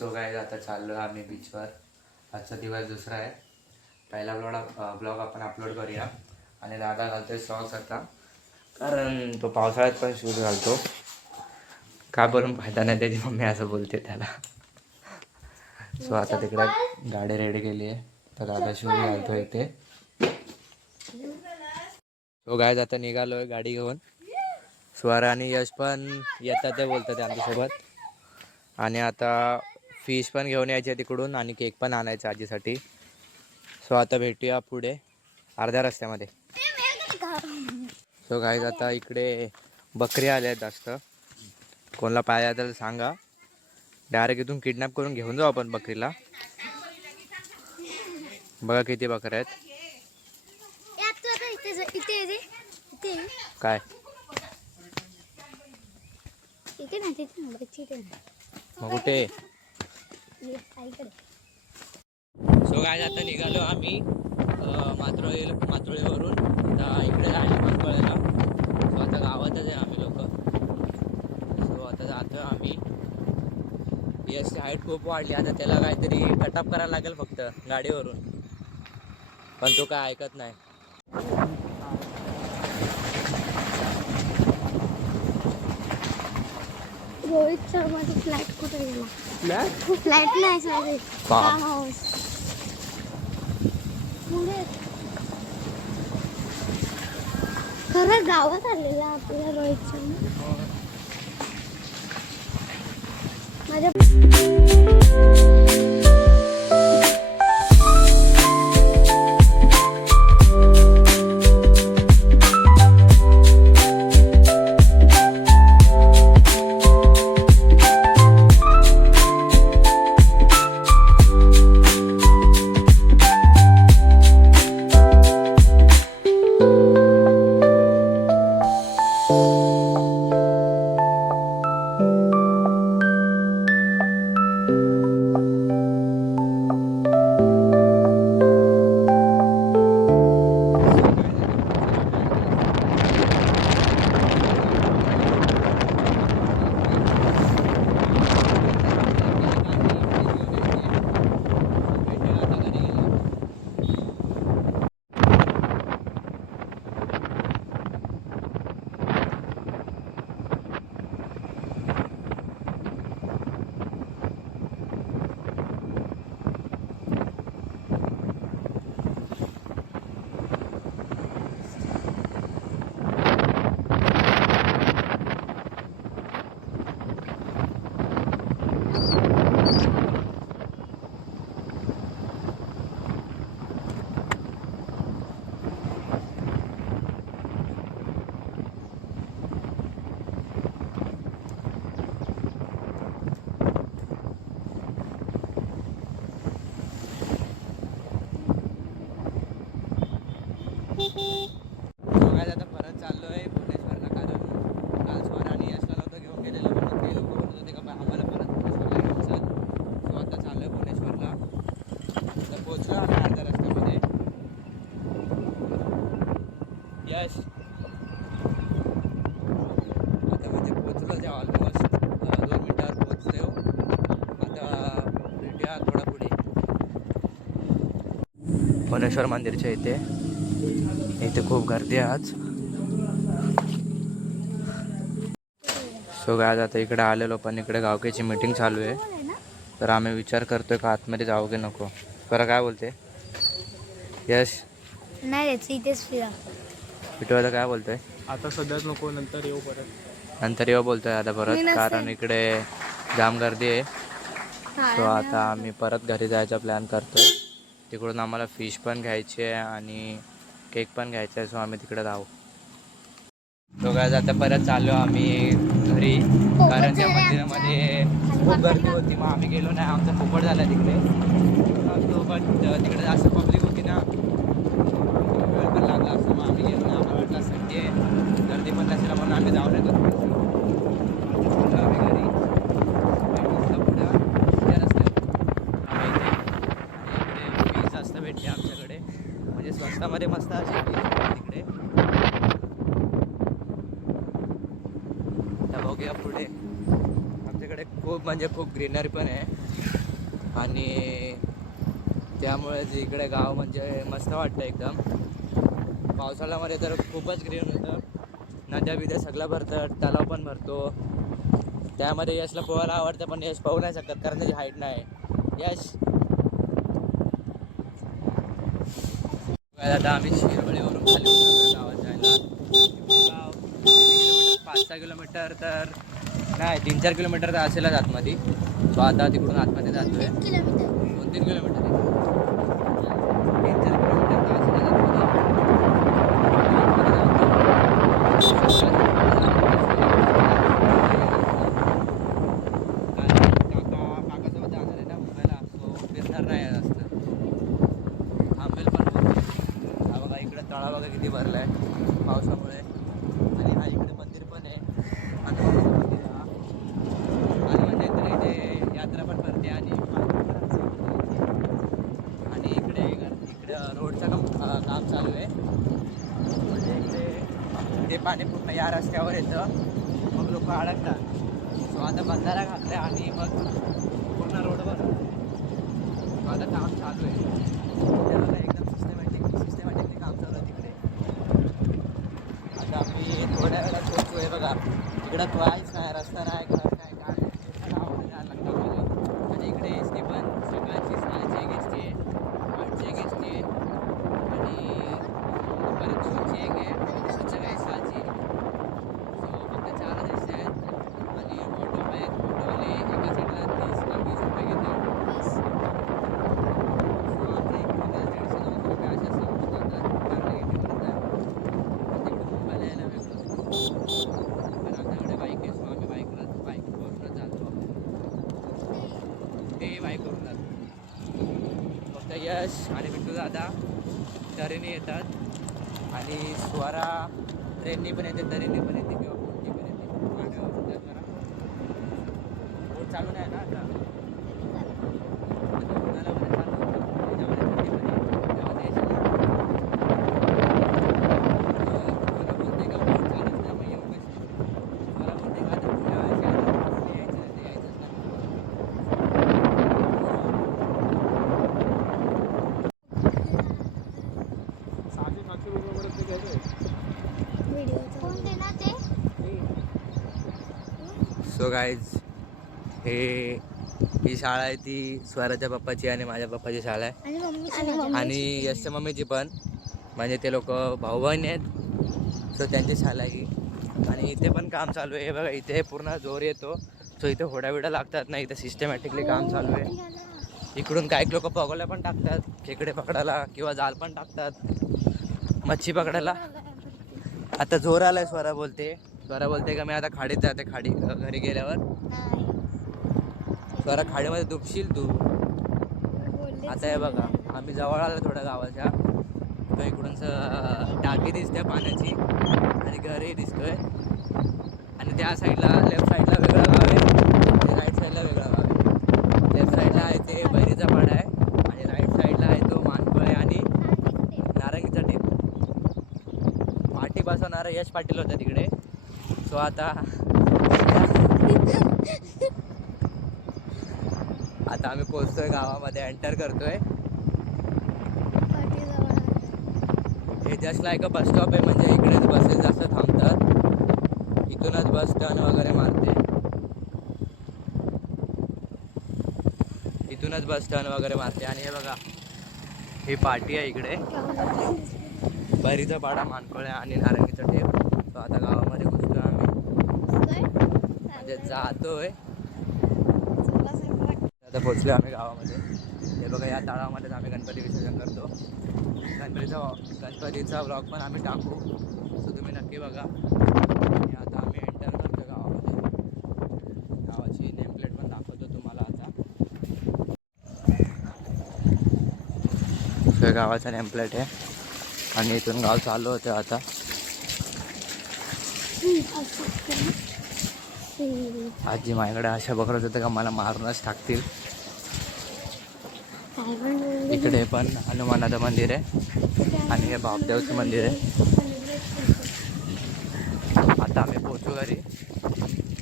So guys आता चाललो आहे आम्ही बीचवर. आजचा दिवस दुसरा आहे. पहिला ब्लॉग आपण अपलोड करूया. आणि दादा घालतोय सॉक्स आता, कारण तो पावसाळ्यात पण शूज घालतो. का करून फायदा नाही, त्याची मम्मी असं बोलते त्याला. सो आता तिकडे गाडी रेडी केली आहे, तर दादा शूज घालतो इथे. सो गाईज आता निघालो आहे गाडी घेऊन. स्वर आणि यश पण येतात ते बोलतात आमच्यासोबत. आणि आता फिश पण घेऊन यायची तिकडून आणि केक पण आणायचा आजीसाठी. सो आता भेटूया पुढे अर्ध्या रस्त्यामध्ये. सो गाईज आता इकडे बकरी आल्या आहेत जास्त. कोणाला पाहिजे तर सांगा, डायरेक्ट इथून किडनॅप करून घेऊन जाऊ आपण बकरीला. बघा किती बकऱ्या आहेत. काय मग कुठे? सो गाईज आता निघालो आम्ही मात्रोळीवरून. आता इकडे जायला मंगळवेढा. सो आता गावातच आहे आम्ही लोक. सो आता जातो आम्ही. यशची हाईट खूप वाढली, आता त्याला काहीतरी कटअप करायला लागेल फक्त गाडीवरून, पण तो काय ऐकत नाही. रोहित शर्माची फ्लाईट कुठे गेला? फ्लाईट नाही सॉरी, फार्म हाऊस पुढे. खरं गावात आलेला आपल्या रोहित शर्मा. माझ्या आता परत चाललो आहे भुवनेश्वरला, कारण काल स्वर आणि यशला नव्हतं घेऊन गेलेलं, म्हणून ते लोक बोलत होते का आम्हाला परत भुवनेश्वरला घेऊन चल. सो आता चाललो आहे भुवनेश्वरला. तर पोचलो आम्ही अर्ध्या रस्त्यामध्ये. यश आता म्हणजे पोचलो जे ऑलमोस्ट 2 मिनिटावर पोचतो. आता भेटूया थोडा पुढे भुवनेश्वर मंदिरच्या इथे. इथे खूप गर्दी आहे आज. सो गाईज आता इकडे आलेलो, पण इकडे गावकीची मीटिंग चालू आहे. तर आम्ही विचार करतोय का आतमध्ये जाऊ की नको. बरं काय बोलते यश? नाही द्यायचं, इथेच फिरा. पिटवायला काय बोलतोय? आता सध्याच नको, नंतर येऊ परत. नंतर येऊ बोलतोय आता परत, कारण इकडे जाम गर्दी आहे. सो आता आम्ही परत घरी जायचा प्लॅन करतोय. तिकडून आम्हाला फिश पण घ्यायची आहे आणि केक पण घ्यायचा आहे. सो आम्ही तिकडे जाऊ. तो काय आता परत चाललो आम्ही घरी, कारण त्या मंदिरामध्ये खूप गर्दी होती. मग आम्ही गेलो नाही, आमचा पोपट झाला तिकडे. तो पण तिकडे जास्त पब्लिक होती ना, वेळ पण लागला असतो. मग आम्ही गेलो नाही, आम्हाला वाटलं संडे आहे, गर्दी पण नसेल, म्हणून आम्ही जाऊन येतो. आम्ही घरी पुढं त्या रस्त्यात आम्ही इकडे फीस जास्त भेटते आमच्याकडे, म्हणजे स्वस्तामध्ये मस्त अशी तिकडे. बघूया पुढे. आमच्याकडे खूप म्हणजे म्हणजे खूप ग्रीनरी पण आहे आणि त्यामुळे इकडे गाव म्हणजे मस्त वाटतं एकदम. पावसाळ्यामध्ये तर खूपच ग्रीन होतं, नद्या बिद्या सगळं भरतं, तलाव पण भरतो. त्यामध्ये यशला पोहायला आवडतं पण यश पोहू नाही शकत कारण त्याची हाईट नाही. यश आता आम्ही शिरवळीवरून खाली उतरलो गावात जायला. गाव 5-6 किलोमीटर तर नाही 3-4 किलोमीटर तर असेलच आतमध्ये. सो आता तिकडून आतमध्ये जातोय 2-3 किलोमीटर 3-4 किलोमीटर तर असेलच काकासोबत जाणार आहे ना मुंबईला. सो फिरणार नाही जास्त, थांबेल पण होते. हा बघा इकडे तळा बघा किती भरला आहे पावसामुळे. आणि हा इकडे मंदिर पण आहे हनुमानाचं मंदिर. हा हनुमान जयंतीला इथे यात्रा पण भरते आणि इकडे रोडचं काम चालू आहे. म्हणजे इकडे ते पाणी पूर्ण या रस्त्यावर येतं, मग लोक अडकतात. सो आता बंधारा घातला आणि मग पूर्ण रोड बनवतो. सो आता काम चालू आहे. त्याला एकदम सिस्टमॅटिकली काम चालू आहे तिकडे. आता आम्ही थोड्या वेळात पोहोचतोय बघा. इकडं काहीच नाही, रस्ता नाही, घर नाही, काय नाही. गावामध्ये लागतं आम्हाला. आणि इकडे एस टी पण सकाळची 6ची एक एस टी आहे, 8ची एक एस टी आहे आणि दुपारी 2ची एक आहे, संध्याकाळी 6ची. सो फक्त 4च एस टी आहेत. आणि ऑटो आहेत, ऑटोवाले एका साईडला 30-20 रुपये घेतात. सो आमच्या इकडे 150-200 रुपये अशा सांगून जातात कारण एटीपर्यंत आहे. तिकडे मुंबईला यायला वेगळं, पण आमच्याकडे बाईक आहे. सो आम्ही बाईकवरूनच जातो. ते बाईकवरून जातो. फक्त यश आणि बिट्टू दादा तऱ्हेने येतात आणि स्वरा ट्रेननी पण येते, तऱ्हेने पण येते किंवा बोटनी पण येते. पाण्यावरून त्या जरा बोट चालू नाही ना आता उन्हाळ्यामध्ये चालू होतं, त्याच्यामध्ये थंडी पण आहे, तेव्हा ते यायचं ना. स्वरा बोलते का बोट चालूच नाही मग येऊ कशी. स्वरा बोलते का आता पुढल्या वेळेस यायचं नाही, ते यायचंच नाही. सो गाईज ही शाळा आहे ती स्वराच्या पप्पाची आणि माझ्या पप्पाची शाळा आहे आणि यशच्या मम्मीची पण. म्हणजे ते लोक भाऊ बहीण आहेत. सो त्यांची शाळा आहे ही. आणि इथे पण काम चालू आहे बघा. इथे पूर्ण जोर येतो. सो इथे होड्या लागतात ना, इथे सिस्टमॅटिकली काम चालू आहे. इकडून काही लोक पगोल्या पण टाकतात खेकडे पकडायला किंवा जाल पण टाकतात मच्छी पकडायला. आता जोर आलाय. स्वरा बोलते का मी आता खाडीत जाते, घरी गेल्यावर. स्वरा खाडीमध्ये डुबशील तू. आता हे बघा आम्ही जवळ आलो थोड्या गावाच्या. तो इकडून टाकी दिसते पाण्याची आणि घरही दिसतोय. आणि त्या साईडला लेफ्ट साईडला वेगळा गाव आहे, राईट साईडला वेगळा गाव आहे. लेफ्ट साईडला आहे ते बैरीचा पाडा आहे आणि राईट साईडला आहे तो मानपळे आणि नारंगीचा टेप. पाठी बसवणारा यश पाटील होता तिकडे. सो आता आम्ही पोहोचतोय गावामध्ये, एंटर करतोय. हे just like a bus stop आहे. म्हणजे इकडेच बसेस जास्त थांबतात. इथूनच बस टर्न वगैरे मारते. आणि हे बघा ही पाटी आहे इकडे. बरीचा पाडा, मानकोळे आणि नारंगीचा टेप. तो आता गावामध्ये घुसतोय आम्ही, म्हणजे जातोय. आता पोचलो आम्ही गावामध्ये. हे बघा या तळामध्येच आम्ही गणपती विसर्जन करतो. गणपतीचा व्लॉग पण आम्ही टाकू, सो तुम्ही नक्की बघा. आणि आता आम्ही एंटर करतो गावामध्ये. गावाची नेम प्लेट पण दाखवतो तुम्हाला आता. हे गावाचा नेम प्लेट आहे आणि इथून गाव चालू होतं आता. आजी माझ्याकडे अशा बघत होतं का मला मारूनच टाकतील. इकडे पण हनुमानाचं मंदिर आहे आणि हे बापदेवचं मंदिर आहे. आता आम्ही पोहोचू घरी.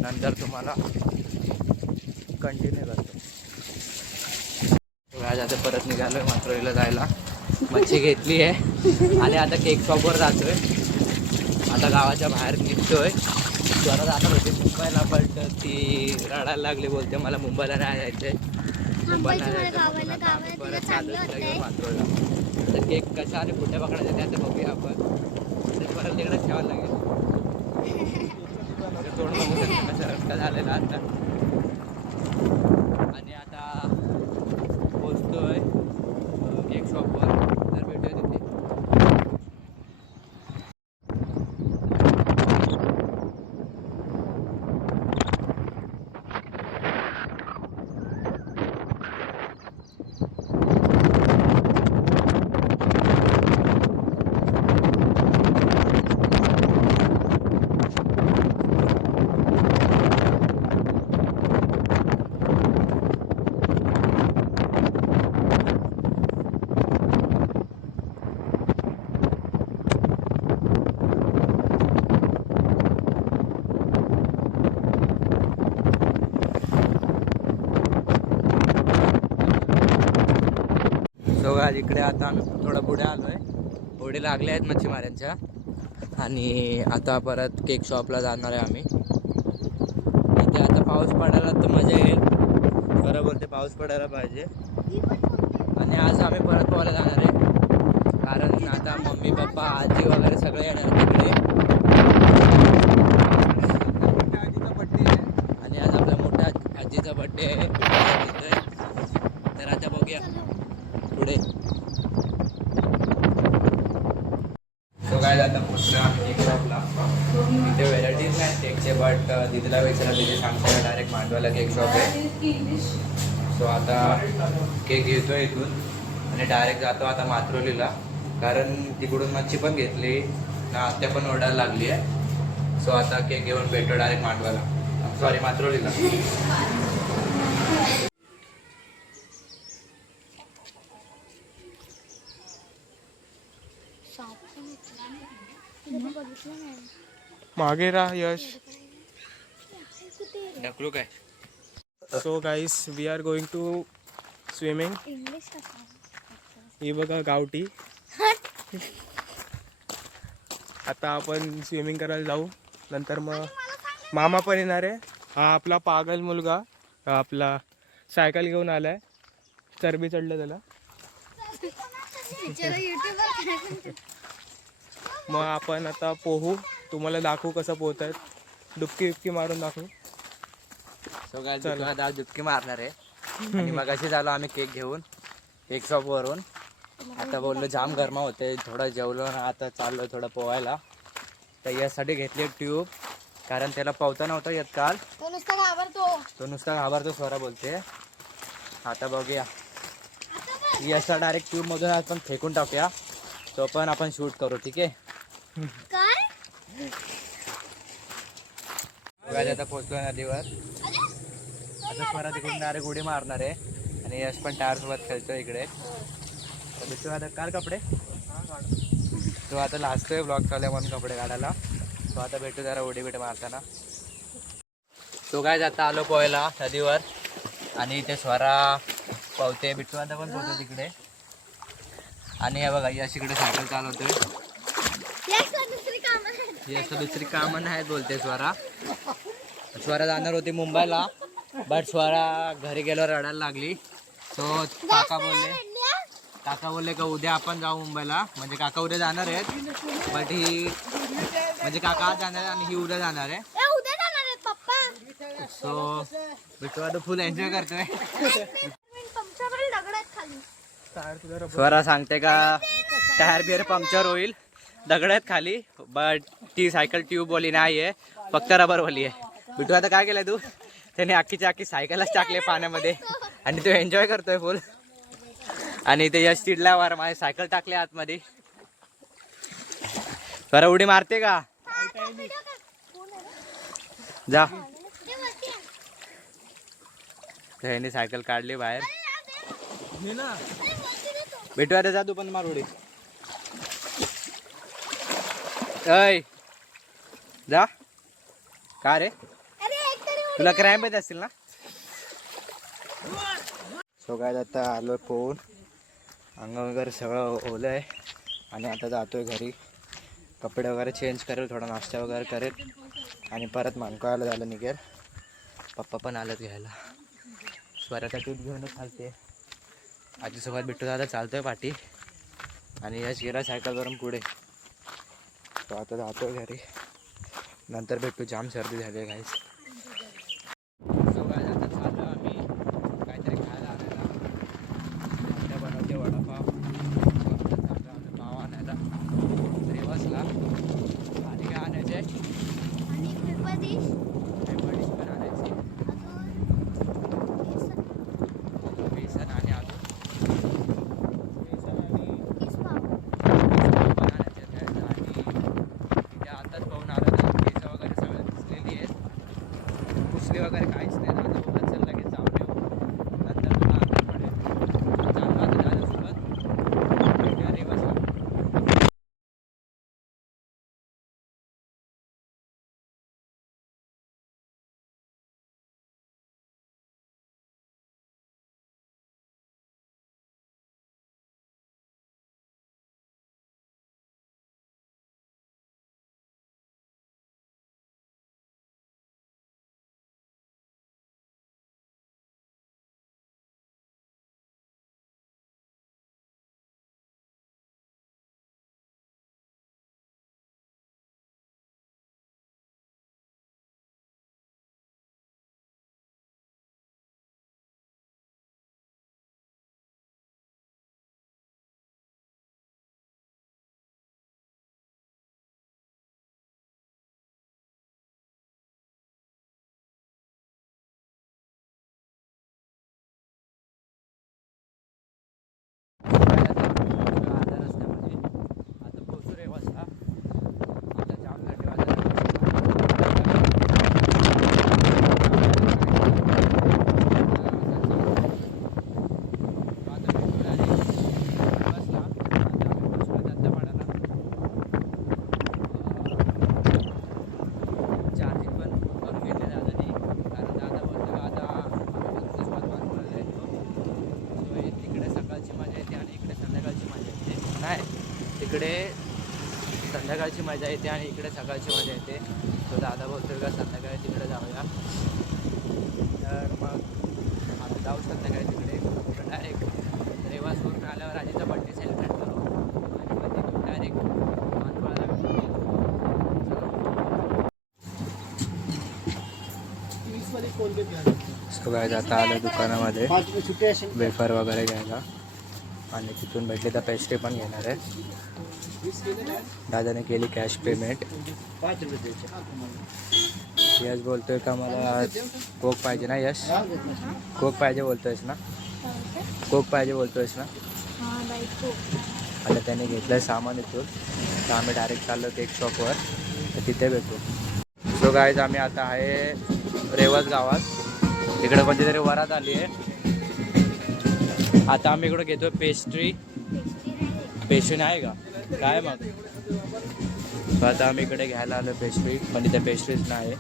नंतर तुम्हाला कंटिन्यू करतो. आज आता परत निघालोय माथुरीला जायला. मच्छी घेतली आहे आणि आता केक शॉपवर जातोय. आता गावाच्या बाहेर निघतोय. स्वरा जाणार होती मुंबईला, बट ती रडायला लागली, बोलते मला मुंबईला नाही जायचंय. मुंबईला नाही जायचं परत चालू घेऊन माथुरीला. तर केक कसा आणि कुठे पकडायचं ते आता बघूया आपण. परत तिकडे ठेवायला लागेल. थोडं बघू शकतो कसं रस्ता झालेला आता. आणि आता पोचतोय केक शॉपवर. तर भेटूया तिथे. सो आज इकडे आता आम्ही थोडं पुढे आलोय. होडी लागले आहेत मच्छीमारांच्या. आणि आता परत केक शॉपला जाणार आहे आम्ही. इथे आता पाऊस पडायला तर मजा येईल. खरं बोलते पाऊस पडायला पाहिजे. आणि आज आम्ही परत पोहायला जाणार आहे. कारण आता मम्मी पप्पा आजी वगैरे सगळे येणार तिकडे. आणि आज आपल्या मोठ्या आजीचा बड्डे आहे. तर आता बघूया पुढे. तो काय आता पोचलो आम्ही केक शॉपला. तिथे व्हेरायटीज नाही केकचे, बट दिदीला विचारला तिथे सांगतो डायरेक्ट मांडवाला केक शॉप आहे. सो आता केक घेतो इथून आणि डायरेक्ट जातो आता माथुरीला. कारण तिकडून मच्छी पण घेतली ना, आत्या पण ओरडायला लागली आहे. सो आता केक घेऊन भेटतो डायरेक्ट मांडवाला, सॉरी माथुरीला. मागे राहा यश. ढकलू काय? So guys we are going to swimming. ही बघा गावठी. आता आपण स्विमिंग करायला जाऊ. नंतर मग मामा पण येणार आहे. हा आपला पागल मुलगा आपला सायकल घेऊन आलाय. चरबी चढलं त्याला. मग आपण आता पोहू. तुम्हाला दाखवू कसं पोहतायत. डुबकी बिबकी मारून दाखवू. सो काय आज डुबकी मारणार आहे. आणि मग अशी झालो आम्ही केक घेऊन केक शॉपवरून. आता बोललो जाम गरमा होते, थोडं जेवलो ना आता चाललो थोडं पोहायला. तर यासाठी घेतली एक ट्यूब, कारण त्याला पोहता नव्हतं येत काल. तो नुसता घाबरतो स्वरा बोलते. आता बघूया याचा डायरेक्ट ट्यूबमधून आपण फेकून टाकूया. तो पण आपण शूट करू. ठीक आहे. आता पोहोचलो नदीवर. आता स्वरा तिकडून डायरेक्ट उडी मारणार आहे आणि यश पण टायर सोबत खेळतो इकडे. तर बिट्टू आता काढ कपडे. तो आता लाजतोय ब्लॉग चालू म्हणून कपडे काढायला. तो आता भेटू जरा उडी बिडी मारताना. तो काय आता आलो पोहायला नदीवर आणि इथे स्वरा पावते. बिट्टू आता पण पोहतो तिकडे. आणि हे बघा यश इकडे सायकल चालवतोय. यश दुसरी कामं नाहीत बोलते स्वरा. स्वरा जाणार होती मुंबईला, बट स्वरा घरी गेल्यावर रडायला लागली. तो काका बोलले का उद्या आपण जाऊ मुंबईला. म्हणजे काका उद्या जाणार आहेत, बट ही म्हणजे काका आज जाणार आहे आणि ही उद्या जाणार आहे. सो बिट्टू आता फुल एन्जॉय करतोय. स्वरा सांगते का टायर बिअर पंक्चर होईल, दगड आहेत खाली, बट ती सायकल ट्यूब वाली नाही आहे, फक्त रबर वाली आहे. बिट्टू आता काय केलंय तू? त्याने अख्खीच्या अख्खी सायकलच टाकले पाण्यामध्ये आणि तो एन्जॉय करतोय फुल. आणि ते यश चिडल्यावर माझी सायकल टाकली आतमध्ये. स्वरा उडी मारते का? जा. त्याने सायकल काढली बाहेर. भेटू आता जा तू पण मार उडी. ऐ जा. का रे तुला क्रॅम्प येत असतील ना? सो काय आता आलो आहे पोहून, अंग वगैरे सगळं ओलं आहे आणि आता जातोय घरी. कपडे वगैरे चेंज करेल, थोडा नाश्ता वगैरे करेल आणि परत मानकावायला झालं निघेल. पप्पा पण आलेत घ्यायला. स्वराचा टूप घेऊनच चालते. आजीसोबत बिट्टू दादा चालतोय पाठी आणि यश गेला सायकलवरून पुढे. तो आता जातोय घरी, नंतर भेटू. जाम सर्दी झाली आहे गाईस. सो काय आता चाललो आम्ही काहीतरी खायला आणायला. आमच्या बनवते वडापाव. चाललो आम्ही पाव आणायला रेवासला. आणि काय आणायचे? आणि पेपर डिश पेपर डिश पण आणायची. बेसन आणि आलू किस पाव पण आणायचे आहेत. आणि इथे आताच पाहून आलं तर केस वगैरे सगळं दिसलेली आहेत. पुसली वगैरे काहीच नाही. आता बोलत चल लगेच जाऊन येऊ, नंतर तुला आधार पडेल. चालू आता दादासोबत भेटूया रेवासला. अर्ध्या रस्त्यामध्ये आता पोहोचू रेवासला. आता जाम गर्दी वाजत चार्जिंग पण करून घेतले दादानी, कारण दादा बोलतो का आता येतो. सो तिकडे सकाळची मजा येते आणि इकडे संध्याकाळची मजा येते. नाही, तिकडे संध्याकाळची मजा येते आणि इकडे सकाळची मजा येते. तो दादा बोलतो का संध्याकाळी तिकडे जाऊया. तर मग आम्ही जाऊ संध्याकाळी तिकडे. डायरेक्ट रेवासवरून आल्यावर आजीचा बड्डे सेलिब्रेट करू आणि मग तिकडून डायरेक्ट मानपाळाला भेटू. सगळ्यात आता आलं दुकानामध्ये वेफर वगैरे घ्यायला आणि तिथून भेटले तर पेस्ट्री पण घेणार आहे. दादाने केली कॅश पेमेंट. यश बोलतोय का मला कोक पाहिजे ना. यश कोक पाहिजे बोलतोयस ना. कोक पाहिजे बोलतोयस ना. आता त्याने घेतलं सामान इथून, तर आम्ही डायरेक्ट चाललो केक शॉपवर, तर तिथे भेटू. सो गाईज आम्ही आता आहे रेवस गावात. इकडे कोणती तरी वरात आली आहे. आता आम्ही इकडे घेतोय पेस्ट्री. पेस्ट्री नाही का काय मग. सो आता आम्ही इकडे घ्यायला आलो पेस्ट्री, पण इथे पेस्ट्रीज नाही.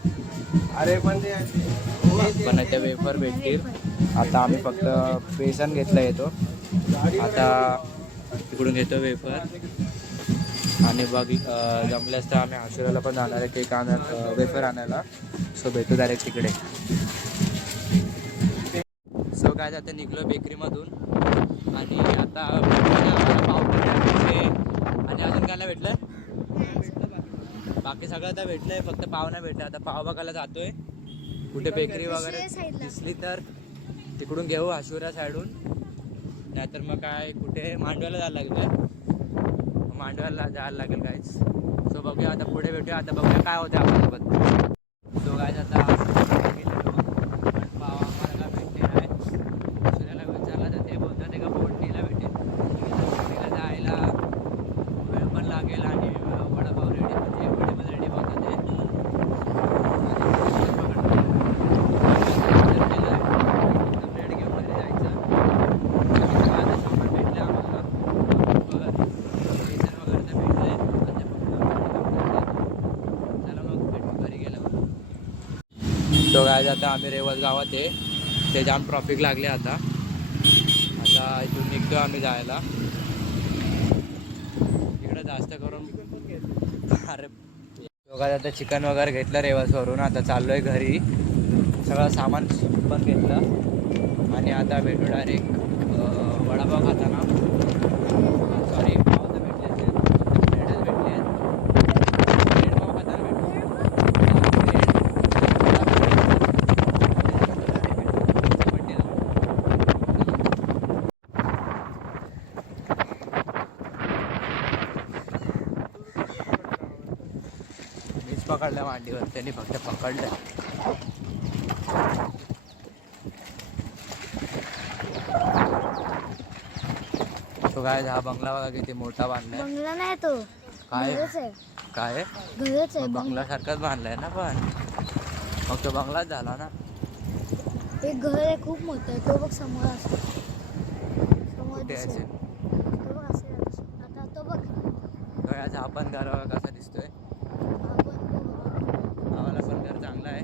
अरे पण इथे वेफर भेटतील. आता आम्ही फक्त बेसन घेतलं येतो. आता इकडून घेतो वेफर आणि बघ जमल्यास तर आम्ही आशिराला पण जाणार आहे केक वेफर आणायला. सो भेटू डायरेक्ट तिकडे. सो काय आता निघलो बेकरीमधून आणि आता पाव भेटले. आणि अजून कायला भेटलं, बाकी सगळं तर भेटलंय, फक्त पाव नाही भेटलं. आता पाव बघायला जातोय. कुठे बेकरी वगैरे दिसली तर तिकडून घेऊ आशिरा साईडून, नाहीतर मग काय कुठे मांडव्याला जायला लागलं. मांडव्याला जायला लागेल काहीच. सो बघूया आता पुढे भेटूया. आता बघूया काय होतं आपल्यासोबत. सो काय आता पाव आम्हाला भेटले आहे. दुसऱ्याला विचारला तर ते बोलतात का फोडणीला भेटेल. फोडणीला जायला वेळ पण लागेल आणि वडापाव रेडी म्हणजे वडेपाव रेडी होतं ते. ब्रेड घेऊन घरी जायचं. आता सामान भेटलं आम्हाला बेसन वगैरे तर भेटलंय. चला मग भेटू घरी गेल्यावर. तो काय आता आम्ही रेवस गावात आहे ते जाम ट्रॉफिक लागले आता इथून निघतो आम्ही जायला. इकडं जास्त करून अरे बघा आता चिकन वगैरे घेतलं रेवासवरून. आता चाललो आहे घरी, सगळं सामान पण घेतलं आणि आता भेटू डायरेक्ट वडापाव खाताना. सॉरी पाव तर भेटले, ब्रेडच भेटले, ब्रेड पाव खाताना भेटू. मीच पकडल्या मांडीवर, त्यांनी फक्त पकडलं. तो काय हा बंगला बघा किती मोठा बांधलाय. बंगला नाही तो, काय घरच आहे. काय घरच आहे. बंगल्यासारखाच बांधलाय ना, पण मग तो बंगलाच झाला ना. एक घर आहे खूप मोठं आहे, तो बघ समोर असतो. समोर कुठे दिसेल. असेल तो बघ असेल आता तो बघ. हा पण घर बघा कसा दिसतोय. हा पण तो बघ. आम्हाला पण घर चांगला आहे.